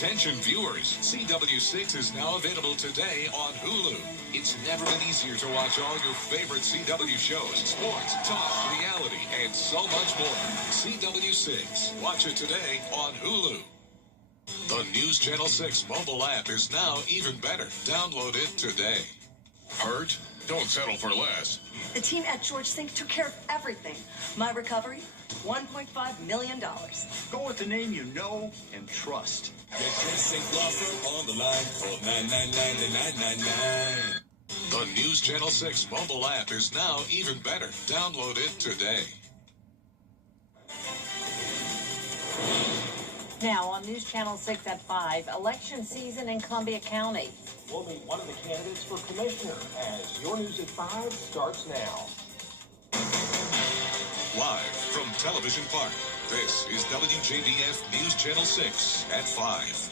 Attention viewers, CW6 is now available today on Hulu. It's never been easier to watch all your favorite CW shows, sports, talk, reality, and so much more. CW6. Watch it today on Hulu. The News Channel 6 mobile app is now even better. Download it today. Hurt? Don't settle for less. The team at George Sink took care of everything. My recovery, $1.5 million. Go with the name you know and trust. Get your Sink law firm on the line. Call 999-9999. The News Channel 6 mobile app is now even better. Download it today. Now on News Channel 6 at 5, election season in Columbia County. We'll meet one of the candidates for commissioner as Your News at 5 starts now. Live from Television Park, this is WJBF News Channel 6 at 5.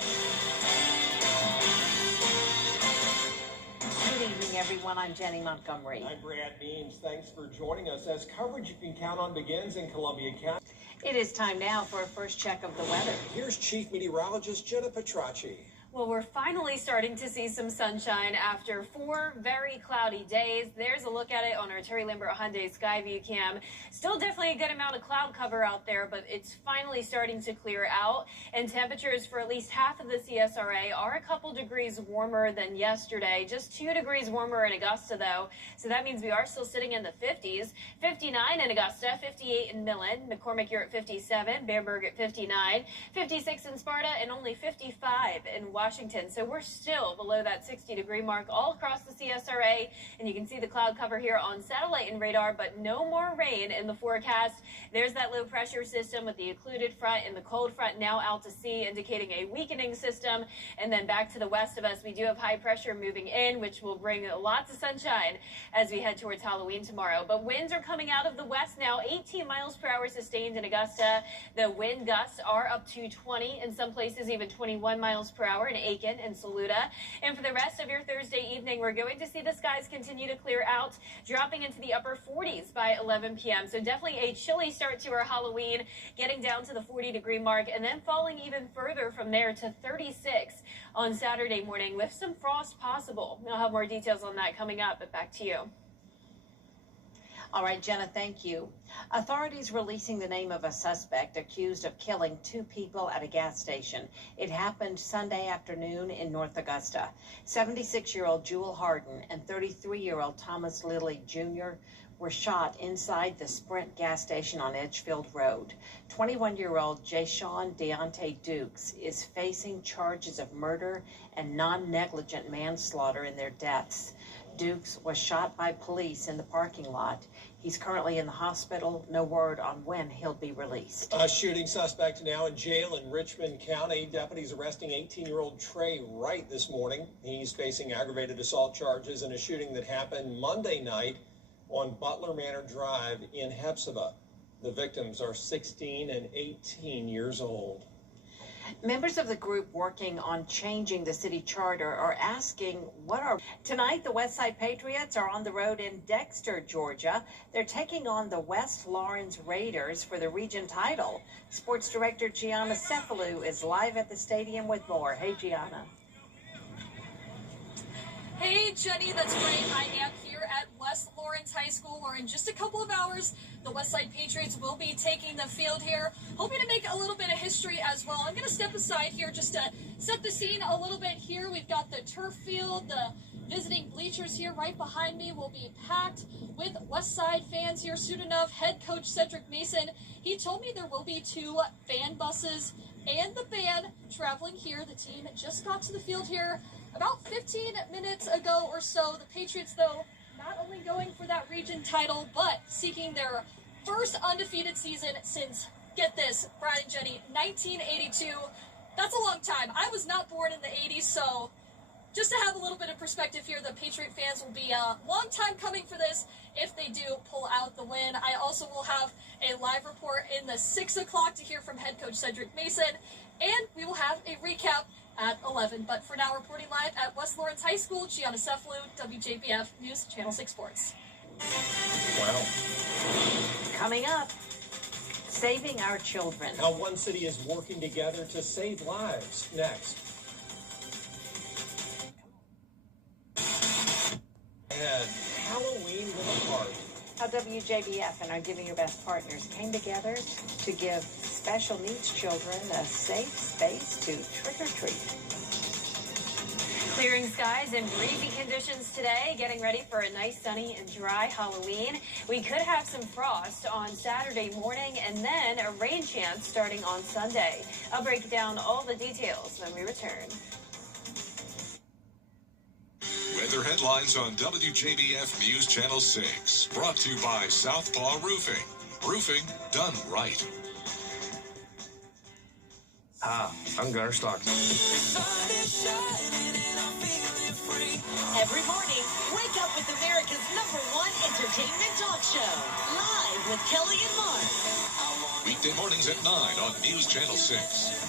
Good evening, everyone. I'm Jenny Montgomery. I'm Brad Means. Thanks for joining us as coverage you can count on begins in Columbia County. It is time now for a first check of the weather. Here's Chief Meteorologist Jenna Petracci. Well, we're finally starting to see some sunshine after 4 very cloudy days. There's a look at it on our Terry Lambert Hyundai Skyview cam. Still definitely a good amount of cloud cover out there, but it's finally starting to clear out. And temperatures for at least half of the CSRA are a couple degrees warmer than yesterday. Just 2 degrees warmer in Augusta, though. So that means we are still sitting in the 50s. 59 in Augusta, 58 in Millen. McCormick, you're at 57. Bamberg at 59. 56 in Sparta, and only 55 in Washington. So we're still below that 60-degree mark all across the CSRA, and you can see the cloud cover here on satellite and radar, but no more rain in the forecast. There's that low pressure system with the occluded front and the cold front now out to sea, indicating a weakening system. And then back to the west of us, we do have high pressure moving in, which will bring lots of sunshine as we head towards Halloween tomorrow. But winds are coming out of the west now, 18 miles per hour sustained in Augusta. The wind gusts are up to 20, in some places even 21 miles per hour in Aiken and Saluda. And for the rest of your Thursday evening, we're going to see the skies continue to clear out, dropping into the upper 40s by 11 p.m. So definitely a chilly start to our Halloween, getting down to the 40-degree mark, and then falling even further from there to 36 on Saturday morning with some frost possible. I'll have more details on that coming up, but back to you. All right, Jenna, thank you. Authorities releasing the name of a suspect accused of killing 2 people at a gas station. It happened Sunday afternoon in North Augusta. 76-year-old Jewel Harden and 33-year-old Thomas Lilly Jr. were shot inside the Sprint gas station on Edgefield Road. 21-year-old Jayshawn Deontay Dukes is facing charges of murder and non-negligent manslaughter in their deaths. Dukes was shot by police in the parking lot. He's currently in the hospital. No word on when he'll be released. A shooting suspect now in jail in Richmond County. Deputies arresting 18-year-old Trey Wright this morning. He's facing aggravated assault charges in a shooting that happened Monday night on Butler Manor Drive in Hepzibah. The victims are 16 and 18 years old. Members of the group working on changing the city charter are asking Tonight, the West Side Patriots are on the road in Dexter, Georgia. They're taking on the West Lawrence Raiders for the region title. Sports Director Gianna Cephalou is live at the stadium with more. Hey, Gianna. Hey, Jenny, that's right. I am here at West Lawrence High School, where in just a couple of hours, the Westside Patriots will be taking the field here, hoping to make a little bit of history as well. I'm going to step aside here just to set the scene a little bit here. We've got the turf field, the visiting bleachers here right behind me will be packed with Westside fans here soon enough. Head coach Cedric Mason, he told me there will be 2 fan buses and the band traveling here. The team just got to the field here about 15 minutes ago or so. The Patriots, though, not only going for that region title, but seeking their first undefeated season since, get this, Brian and Jenny, 1982. That's a long time. I was not born in the 80s, so just to have a little bit of perspective here, the Patriot fans will be a long time coming for this if they do pull out the win. I also will have a live report in the 6 o'clock to hear from head coach Cedric Mason, and we will have a recap at 11. But for now, reporting live at West Lawrence High School, Gianna Cephalou, WJBF News Channel 6 Sports. Wow. Coming up, saving our children. How one city is working together to save lives. Next. And Halloween with a heart. How WJBF and our Giving Your Best partners came together to give special needs children a safe space to trick or treat. Clearing skies and breezy conditions today, getting ready for a nice sunny and dry Halloween. We could have some frost on Saturday morning and then a rain chance starting on Sunday. I'll break down all the details when we return. Weather headlines on WJBF News Channel 6. Brought to you by Southpaw Roofing. Roofing done right. Hi, I'm Gunnar Stockton. Every morning, wake up with America's #1 entertainment talk show. Live with Kelly and Mark. Weekday mornings at 9 on News Channel 6.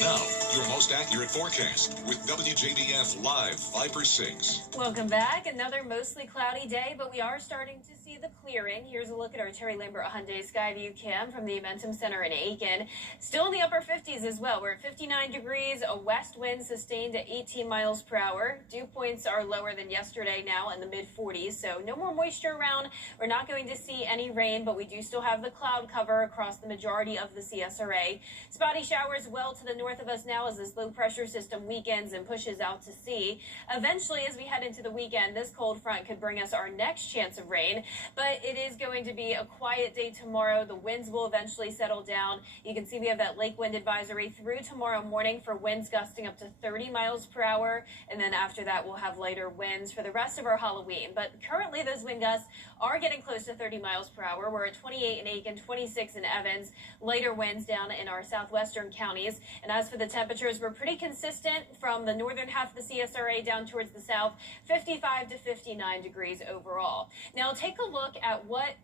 Now, your most accurate forecast with WJBF Live Viper 6. Welcome back. Another mostly cloudy day, but we are starting to see the clearing. Here's a look at our Terry Lambert Hyundai Skyview cam from the Amentum Center in Aiken. Still in the upper 50s as well. We're at 59 degrees, a west wind sustained at 18 miles per hour. Dew points are lower than yesterday now in the mid-40s, so no more moisture around. We're not going to see any rain, but we do still have the cloud cover across the majority of the CSRA. Spotty showers well to the north of us now as this low pressure system weakens and pushes out to sea. Eventually, as we head into the weekend, this cold front could bring us our next chance of rain, but it is going to be a quiet day tomorrow. The winds will eventually settle down. You can see we have that lake wind advisory through tomorrow morning for winds gusting up to 30 miles per hour, and then after that we'll have lighter winds for the rest of our Halloween. But currently those wind gusts are getting close to 30 miles per hour. We're at 28 in Aiken, 26 in Evans, lighter winds down in our southwestern counties. And as for the temperatures, we're pretty consistent from the northern half of the CSRA down towards the south, 55 to 59 degrees overall. Now take a look at what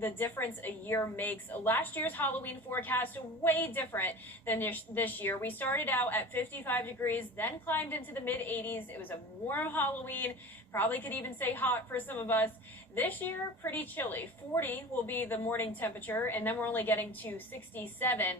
the difference a year makes. Last year's Halloween forecast way different than this year. We started out at 55 degrees, then climbed into the mid-80s. It was a warm Halloween, probably could even say hot for some of us. This year, pretty chilly. 40 will be the morning temperature, and then we're only getting to 67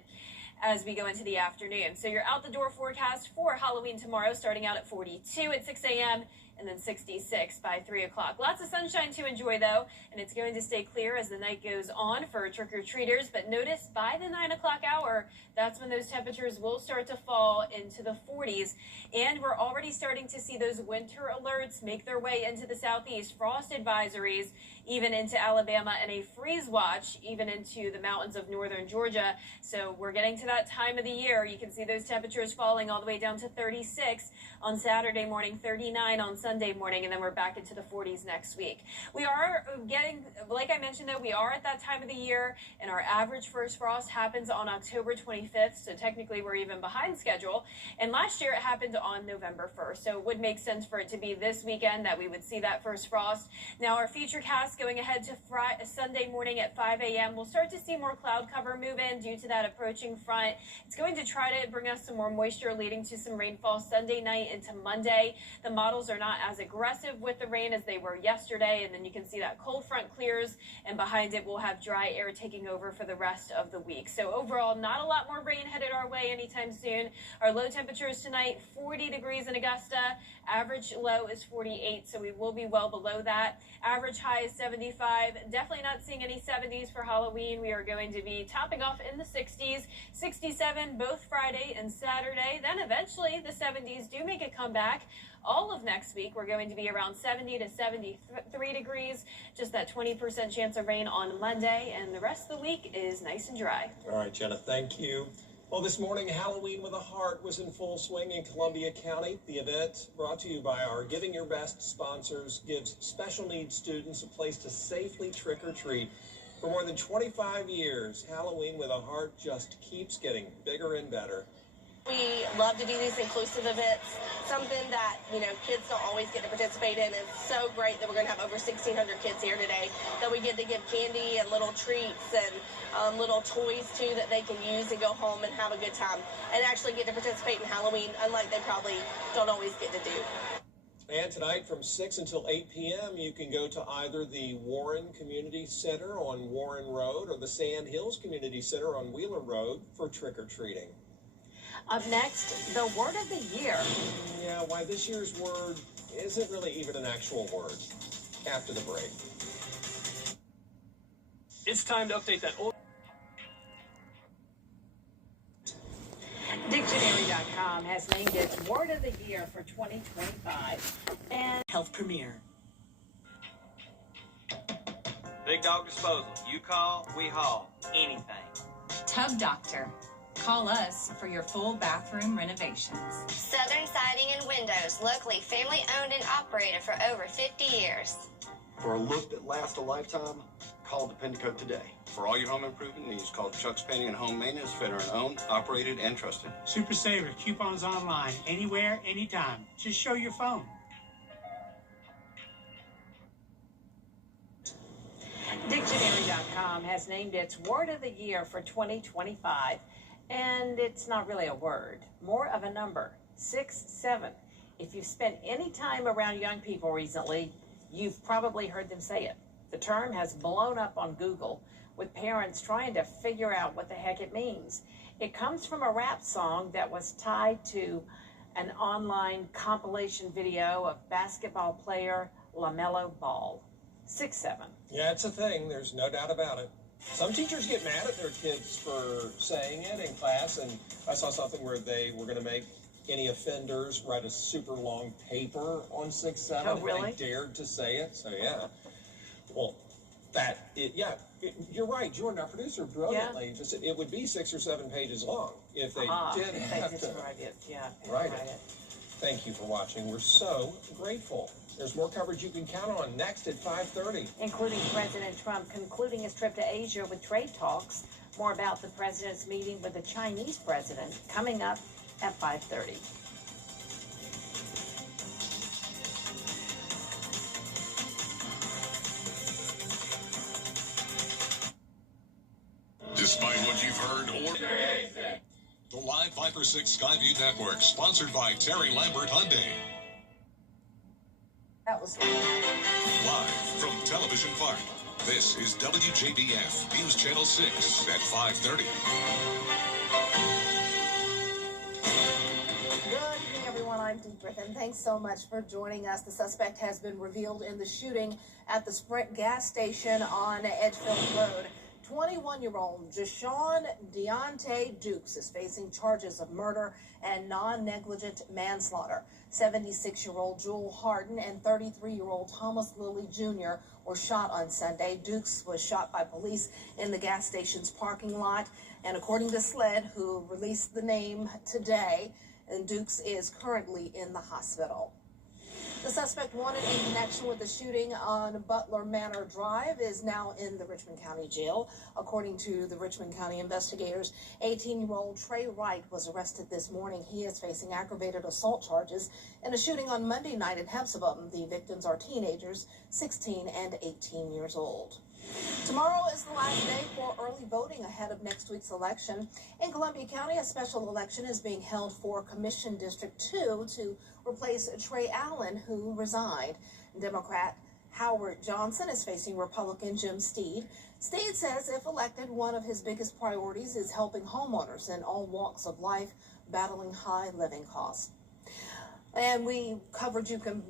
as we go into the afternoon. So your out the door forecast for Halloween tomorrow, starting out at 42 at 6 a.m. and then 66 by 3 o'clock. Lots of sunshine to enjoy, though, and it's going to stay clear as the night goes on for trick-or-treaters. But notice by the 9 o'clock hour, that's when those temperatures will start to fall into the 40s. And we're already starting to see those winter alerts make their way into the southeast. Frost advisories even into Alabama, and a freeze watch even into the mountains of northern Georgia. So we're getting to that time of the year. You can see those temperatures falling all the way down to 36 on Saturday morning, 39 on Sunday morning, and then we're back into the 40s next week. We are getting, like I mentioned, though, we are at that time of the year, and our average first frost happens on October 25th, so technically we're even behind schedule. And last year it happened on November 1st, so it would make sense for it to be this weekend that we would see that first frost. Now our future cast going ahead to Sunday morning at 5 a.m. We'll start to see more cloud cover move in due to that approaching front. It's going to try to bring us some more moisture, leading to some rainfall Sunday night into Monday. The models are not as aggressive with the rain as they were yesterday, and then you can see that cold front clears, and behind it we'll have dry air taking over for the rest of the week. So overall, not a lot more rain headed our way anytime soon. Our low temperatures tonight, 40 degrees in Augusta. Average low is 48, so we will be well below that. Average high is 75. Definitely not seeing any 70s for Halloween. We are going to be topping off in the 60s, 67 both Friday and Saturday. Then eventually the 70s do make a comeback. All of next week, we're going to be around 70 to 73 degrees, just that 20% chance of rain on Monday, and the rest of the week is nice and dry. All right, Jenna, thank you. Well, this morning, Halloween with a Heart was in full swing in Columbia County. The event, brought to you by our Giving Your Best sponsors, gives special needs students a place to safely trick-or-treat. For more than 25 years, Halloween with a Heart just keeps getting bigger and better. We love to do these inclusive events, something that, kids don't always get to participate in. It's so great that we're going to have over 1,600 kids here today, that we get to give candy and little treats and little toys, too, that they can use and go home and have a good time and actually get to participate in Halloween, unlike they probably don't always get to do. And tonight from 6 until 8 p.m., you can go to either the Warren Community Center on Warren Road or the Sand Hills Community Center on Wheeler Road for trick-or-treating. Up next, the word of the year. Yeah, why this year's word isn't really even an actual word. After the break. It's time to update that old. Dictionary.com has named its word of the year for 2025 and Health Premier. Big dog disposal. You call, we haul. Anything. Tub Doctor. Call us for your full bathroom renovations. Southern Siding and Windows, locally family owned and operated for over 50 years. For a look that lasts a lifetime, call Dependico today. For all your home improvement needs, call Chuck's Painting and Home Maintenance, veteran-owned, operated, and trusted. Super Saver coupons online, anywhere, anytime. Just show your phone. Dictionary.com has named its word of the year for 2025, and it's not really a word, more of a number, 6-7. If you've spent any time around young people recently, you've probably heard them say it. The term has blown up on Google, with parents trying to figure out what the heck it means. It comes from a rap song that was tied to an online compilation video of basketball player LaMelo Ball. 6-7. Yeah, it's a thing. There's no doubt about it. Some teachers get mad at their kids for saying it in class, and I saw something where they were going to make any offenders write a super long paper on 6-7 Oh, really? if they dared to say it. So, yeah. Well, you're right. Jordan, our producer, brilliantly, just it would be 6 or 7 pages long if they did have to write it. Yeah, write it. Thank you for watching. We're so grateful. There's more coverage you can count on next at 5:30. Including President Trump concluding his trip to Asia with trade talks. More about the president's meeting with the Chinese president coming up at 5:30. Despite what you've heard or... The Live Viper 6 Skyview Network, sponsored by Terry Lambert Hyundai. That was Live from Television Park, this is WJBF News Channel 6 at 5:30. Good evening, everyone. I'm Dee Griffin. Thanks so much for joining us. The suspect has been revealed in the shooting at the Sprint gas station on Edgefield Road. 21-year-old Jashawn Deontay Dukes is facing charges of murder and non-negligent manslaughter. 76-year-old Jewel Harden and 33-year-old Thomas Lilly Jr. were shot on Sunday. Dukes was shot by police in the gas station's parking lot. And according to SLED, who released the name today, and Dukes is currently in the hospital. The suspect wanted in connection with the shooting on Butler Manor Drive is now in the Richmond County Jail. According to the Richmond County investigators, 18-year-old Trey Wright was arrested this morning. He is facing aggravated assault charges in a shooting on Monday night in Hepzibah. The victims are teenagers, 16 and 18 years old. Tomorrow is the last day for early voting ahead of next week's election. In Columbia County, a special election is being held for Commission District 2 to replace Trey Allen, who resigned. Democrat Howard Johnson is facing Republican Jim Steed. Steed says if elected, one of his biggest priorities is helping homeowners in all walks of life battling high living costs. And coverage you can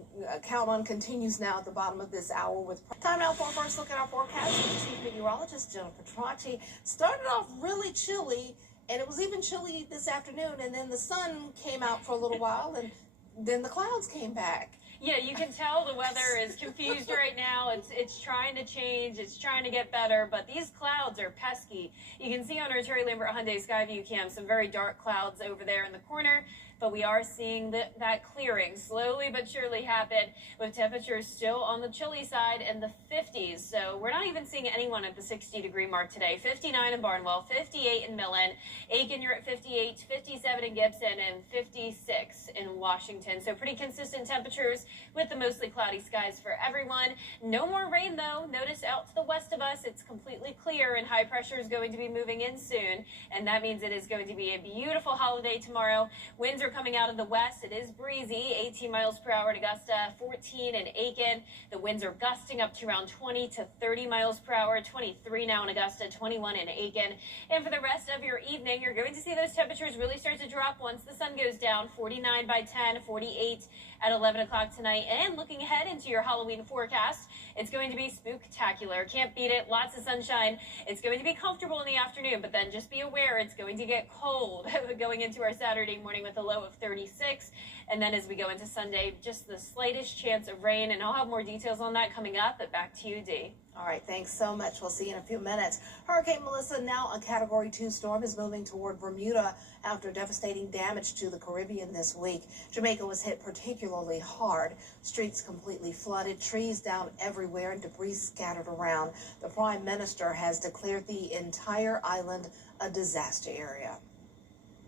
count on continues now at the bottom of this hour with time now for our first look at our forecast with Chief Meteorologist Jennifer Tracci. Started off really chilly, and it was even chilly this afternoon, and then the sun came out for a little while, and then the clouds came back. Yeah, you can tell the weather is confused right now. It's trying to change. It's trying to get better, but these clouds are pesky. You can see on our Terry Lambert Hyundai Skyview cam some very dark clouds over there in the corner, but we are seeing that clearing slowly but surely happen with temperatures still on the chilly side in the 50s. So we're not even seeing anyone at the 60-degree mark today. 59 in Barnwell, 58 in Millen, Aiken, you're at 58, 57 in Gibson, and 56 in Washington. So pretty consistent temperatures with the mostly cloudy skies for everyone. No more rain, though. Notice out to the west of us, it's completely clear, and high pressure is going to be moving in soon. And that means it is going to be a beautiful holiday tomorrow. Winds are coming out of the west. It is breezy, 18 miles per hour at Augusta, 14 in Aiken. The winds are gusting up to around 20 to 30 miles per hour, 23 now in Augusta, 21 in Aiken. And for the rest of your evening, you're going to see those temperatures really start to drop once the sun goes down. 49 by 10, 48 at 11 o'clock tonight. And looking ahead into your Halloween forecast, it's going to be spooktacular. Can't beat it. Lots of sunshine. It's going to be comfortable in the afternoon, but then just be aware it's going to get cold going into our Saturday morning with a low of 36. And then as we go into Sunday, just the slightest chance of rain. And I'll have more details on that coming up. But back to you, Dee. All right, thanks so much. We'll see you in a few minutes. Hurricane Melissa, now a Category 2 storm, is moving toward Bermuda after devastating damage to the Caribbean this week. Jamaica was hit particularly hard. Streets completely flooded, trees down everywhere, and debris scattered around. The Prime Minister has declared the entire island a disaster area.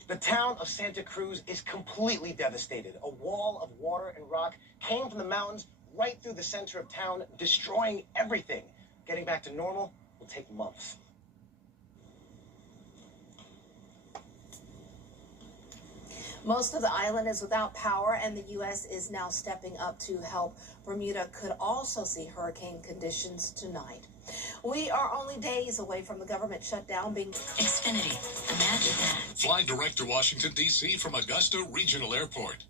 The town of Santa Cruz is completely devastated. A wall of water and rock came from the mountains right through the center of town, destroying everything. Getting back to normal will take months. Most of the island is without power, and the U.S. is now stepping up to help. Bermuda could also see hurricane conditions tonight. We are only days away from the government shutdown being... Xfinity. Imagine that. Fly direct to Washington, D.C. from Augusta Regional Airport.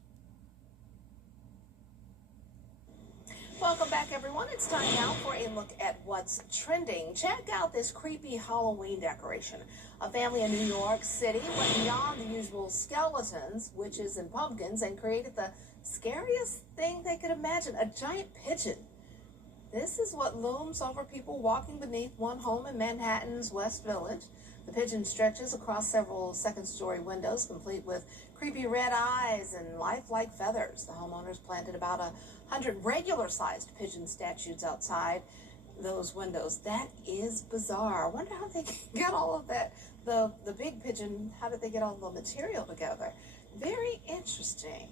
Welcome back, everyone. It's time now for a look at what's trending. Check out this creepy Halloween decoration. A family in New York City went beyond the usual skeletons, witches, and pumpkins and created the scariest thing they could imagine, a giant pigeon. This is what looms over people walking beneath one home in Manhattan's West Village. The pigeon stretches across several second-story windows, complete with creepy red eyes and lifelike feathers. The homeowners planted about 100 regular-sized pigeon statues outside those windows. That is bizarre. I wonder how they got all of that, the big pigeon, how did they get all the material together? Very interesting.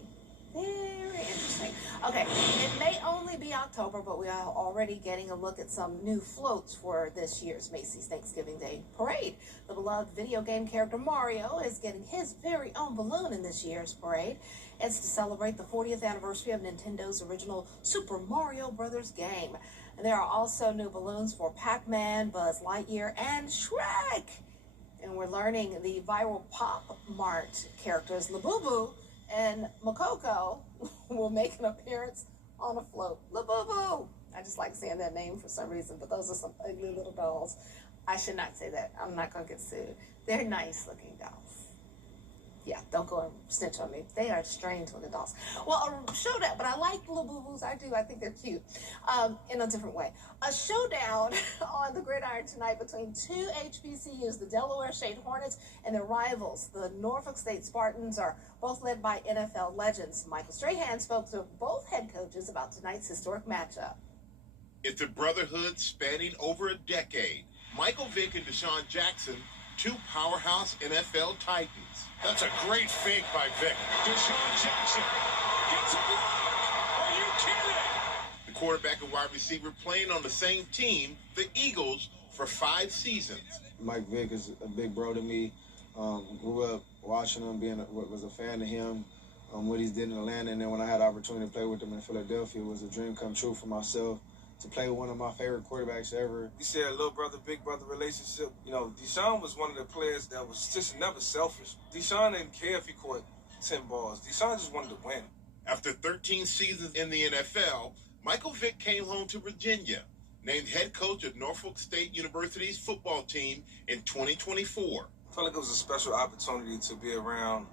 Very interesting. Okay, it may only be October, but we are already getting a look at some new floats for this year's Macy's Thanksgiving Day Parade. The beloved video game character Mario is getting his very own balloon in this year's parade. It's to celebrate the 40th anniversary of Nintendo's original Super Mario Brothers game. And there are also new balloons for Pac-Man, Buzz Lightyear, and Shrek. And we're learning the viral Pop Mart characters Labubu and Makoko will make an appearance on a float. Labubu! I just like saying that name for some reason, but those are some ugly little dolls. I should not say that. I'm not going to get sued. They're nice looking dolls. Yeah, don't go and snitch on me. They are strange looking dolls. Well, a showdown, but I like the Labubus. I do. I think they're cute in a different way. A showdown on the gridiron tonight between two HBCUs, the Delaware State Hornets and their rivals, the Norfolk State Spartans, are both led by NFL legends. Michael Strahan spoke to both head coaches about tonight's historic matchup. It's a brotherhood spanning over a decade. Michael Vick and Deshaun Jackson, two powerhouse NFL titans. That's a great fake by Vick. Deshaun Jackson gets a block. Are you kidding? The quarterback and wide receiver playing on the same team, the Eagles, for 5 seasons. Mike Vick is a big bro to me. Grew up watching him, was a fan of him, what he's did in Atlanta, and then when I had the opportunity to play with him in Philadelphia, it was a dream come true for myself to play with one of my favorite quarterbacks ever. You said little brother, big brother relationship. You know, Deshaun was one of the players that was just never selfish. Deshaun didn't care if he caught 10 balls. Deshaun just wanted to win. After 13 seasons in the NFL, Michael Vick came home to Virginia, named head coach of Norfolk State University's football team in 2024. I felt like it was a special opportunity to be around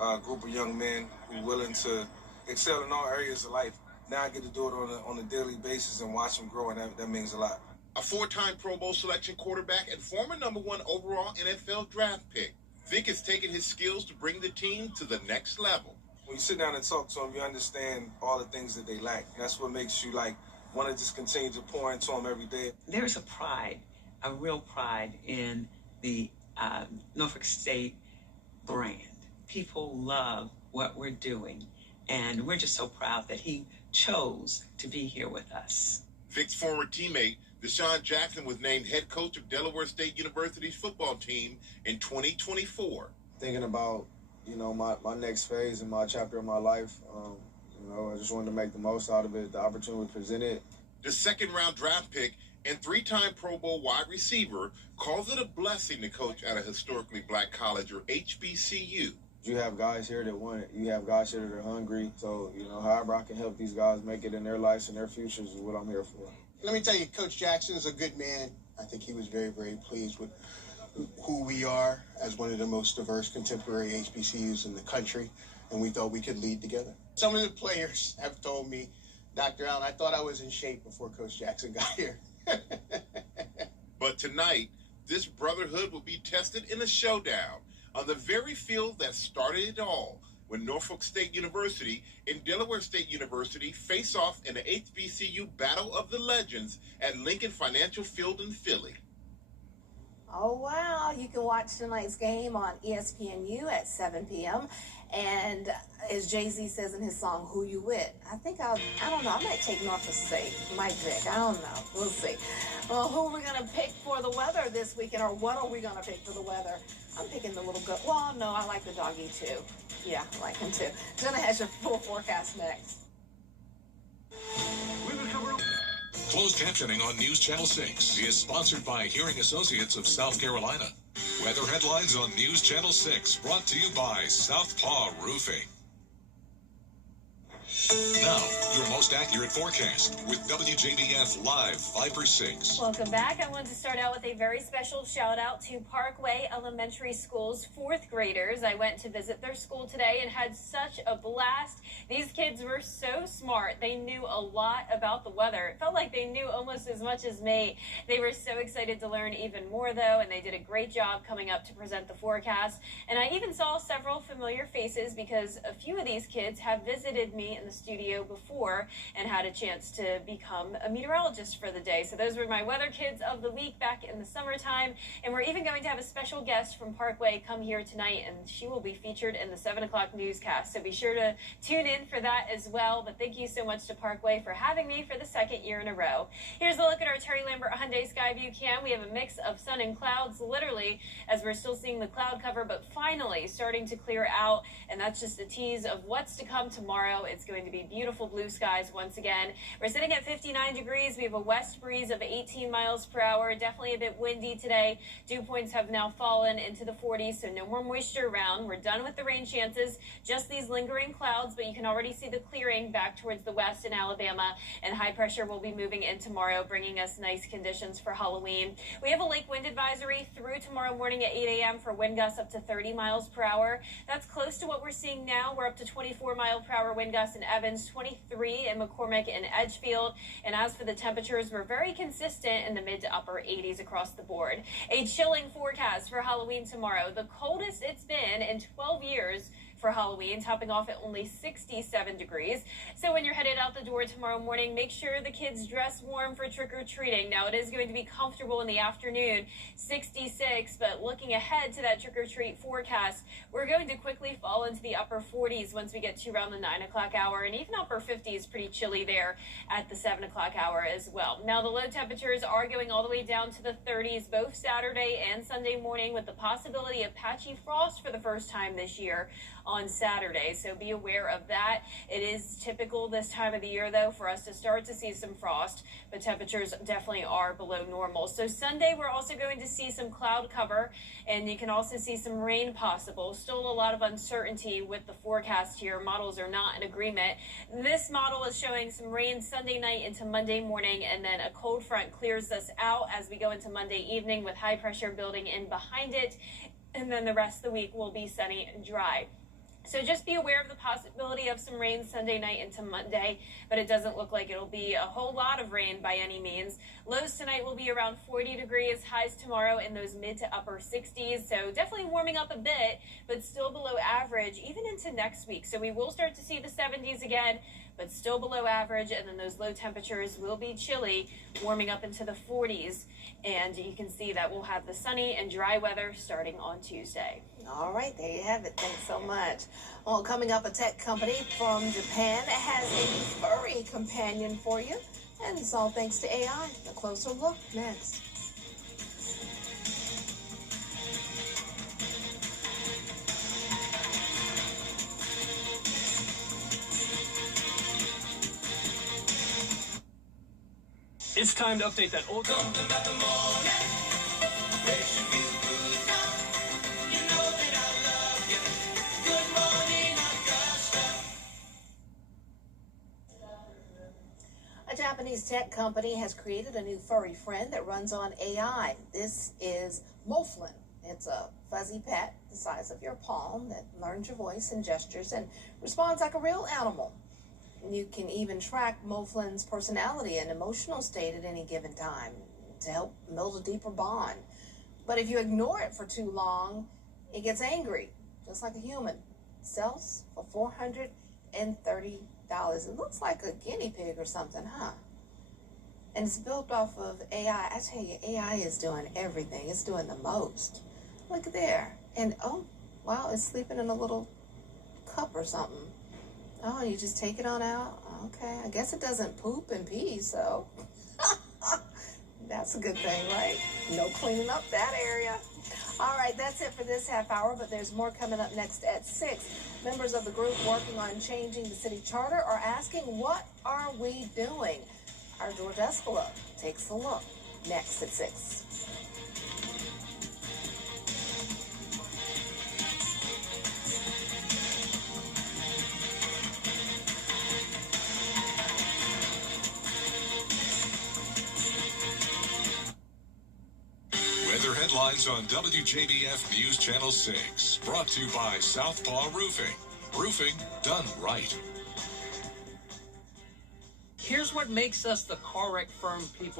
a group of young men who are willing to excel in all areas of life. Now I get to do it on a daily basis and watch them grow, and that means a lot. A 4-time Pro Bowl selection quarterback and former #1 overall NFL draft pick, Vick has taken his skills to bring the team to the next level. When you sit down and talk to them, you understand all the things that they lack. That's what makes you want to just continue to pour into them every day. There's a pride, a real pride in the Norfolk State brand. People love what we're doing, and we're just so proud that he chose to be here with us. Vick's former teammate, Deshaun Jackson, was named head coach of Delaware State University's football team in 2024. Thinking about, you know, my next phase in my chapter of my life. You know, I just wanted to make the most out of it. The opportunity presented. The second-round draft pick and three-time Pro Bowl wide receiver calls it a blessing to coach at a historically black college, or HBCU. You have guys here that want it. You have guys here that are hungry. So, you know, however I can help these guys make it in their lives and their futures is what I'm here for. Let me tell you, Coach Jackson is a good man. I think he was very, very pleased with who we are as one of the most diverse contemporary HBCUs in the country, and we thought we could lead together. Some of the players have told me, Dr. Allen, I thought I was in shape before Coach Jackson got here. But tonight, this brotherhood will be tested in a showdown on the very field that started it all, when Norfolk State University and Delaware State University face off in the HBCU Battle of the Legends at Lincoln Financial Field in Philly. Oh, wow. You can watch tonight's game on ESPNU at 7 p.m. And as Jay-Z says in his song, Who You With? I don't know, I might take Norfolk State. Mike Vick, I don't know. We'll see. Well, who are we going to pick for the weather this weekend, or what are we going to pick for the weather? I'm picking the little goat. Well, no, I like the doggy too. Yeah, I like him too. Jenna has your full forecast next. Closed captioning on News Channel 6 is sponsored by Hearing Associates of South Carolina. Weather headlines on News Channel 6, brought to you by Southpaw Roofing. Now, your most accurate forecast with WJBF Live Viper 6. Welcome back. I wanted to start out with a very special shout out to Parkway Elementary School's fourth graders. I went to visit their school today and had such a blast. These kids were so smart. They knew a lot about the weather. It felt like they knew almost as much as me. They were so excited to learn even more, though, and they did a great job coming up to present the forecast. And I even saw several familiar faces because a few of these kids have visited me in the studio before and had a chance to become a meteorologist for the day. So those were my weather kids of the week back in the summertime. And we're even going to have a special guest from Parkway come here tonight, and she will be featured in the 7 o'clock newscast. So be sure to tune in for that as well. But thank you so much to Parkway for having me for the second year in a row. Here's a look at our Terry Lambert Hyundai Skyview cam. We have a mix of sun and clouds, literally, as we're still seeing the cloud cover, but finally starting to clear out. And that's just a tease of what's to come tomorrow. It's going to be beautiful blue skies once again. We're sitting at 59 degrees. We have a west breeze of 18 miles per hour. Definitely a bit windy today. Dew points have now fallen into the 40s, so no more moisture around. We're done with the rain chances. Just these lingering clouds, but you can already see the clearing back towards the west in Alabama, and high pressure will be moving in tomorrow, bringing us nice conditions for Halloween. We have a lake wind advisory through tomorrow morning at 8 a.m. for wind gusts up to 30 miles per hour. That's close to what we're seeing now. We're up to 24 mile per hour wind gusts in Evans, 23 in McCormick and Edgefield. And as for the temperatures, we're very consistent in the mid to upper 80s across the board. A chilling forecast for Halloween tomorrow, the coldest it's been in 12 years for Halloween, topping off at only 67 degrees. So when you're headed out the door tomorrow morning, make sure the kids dress warm for trick-or-treating. Now, it is going to be comfortable in the afternoon, 66, but looking ahead to that trick-or-treat forecast, we're going to quickly fall into the upper 40s once we get to around the 9 o'clock hour, and even upper 50s, pretty chilly there at the 7 o'clock hour as well. Now, the low temperatures are going all the way down to the 30s, both Saturday and Sunday morning, with the possibility of patchy frost for the first time this year on Saturday, so be aware of that. It is typical this time of the year, though, for us to start to see some frost, but temperatures definitely are below normal. So Sunday, we're also going to see some cloud cover, and you can also see some rain possible. Still a lot of uncertainty with the forecast here. Models are not in agreement. This model is showing some rain Sunday night into Monday morning, and then a cold front clears us out as we go into Monday evening with high pressure building in behind it, and then the rest of the week will be sunny and dry. So just be aware of the possibility of some rain Sunday night into Monday, but it doesn't look like it'll be a whole lot of rain by any means. Lows tonight will be around 40 degrees, highs tomorrow in those mid to upper 60s. So definitely warming up a bit, but still below average even into next week. So we will start to see the 70s again, but still below average, and then those low temperatures will be chilly, warming up into the 40s. And you can see that we'll have the sunny and dry weather starting on Tuesday. All right, there you have it. Thanks so much. Well, coming up, a tech company from Japan has a furry companion for you. And it's all thanks to AI. A closer look next. It's time to update that old. A Japanese tech company has created a new furry friend that runs on AI. This is Moflin. It's a fuzzy pet the size of your palm that learns your voice and gestures and responds like a real animal. You can even track Moflin's personality and emotional state at any given time to help build a deeper bond. But if you ignore it for too long, it gets angry, just like a human. Sells for $430. It looks like a guinea pig or something, huh? And it's built off of AI. I tell you, AI is doing everything. It's doing the most. Look at there. And, oh, wow, it's sleeping in a little cup or something. Oh, you just take it on out? Okay, I guess it doesn't poop and pee, so that's a good thing, right? No cleaning up that area. All right, that's it for this half hour, but there's more coming up next at 6. Members of the group working on changing the city charter are asking, what are we doing? Our George Escala takes a look next at 6. Weather headlines on WJBF News Channel 6. Brought to you by Southpaw Roofing. Roofing done right. Here's what makes us the car wreck firm people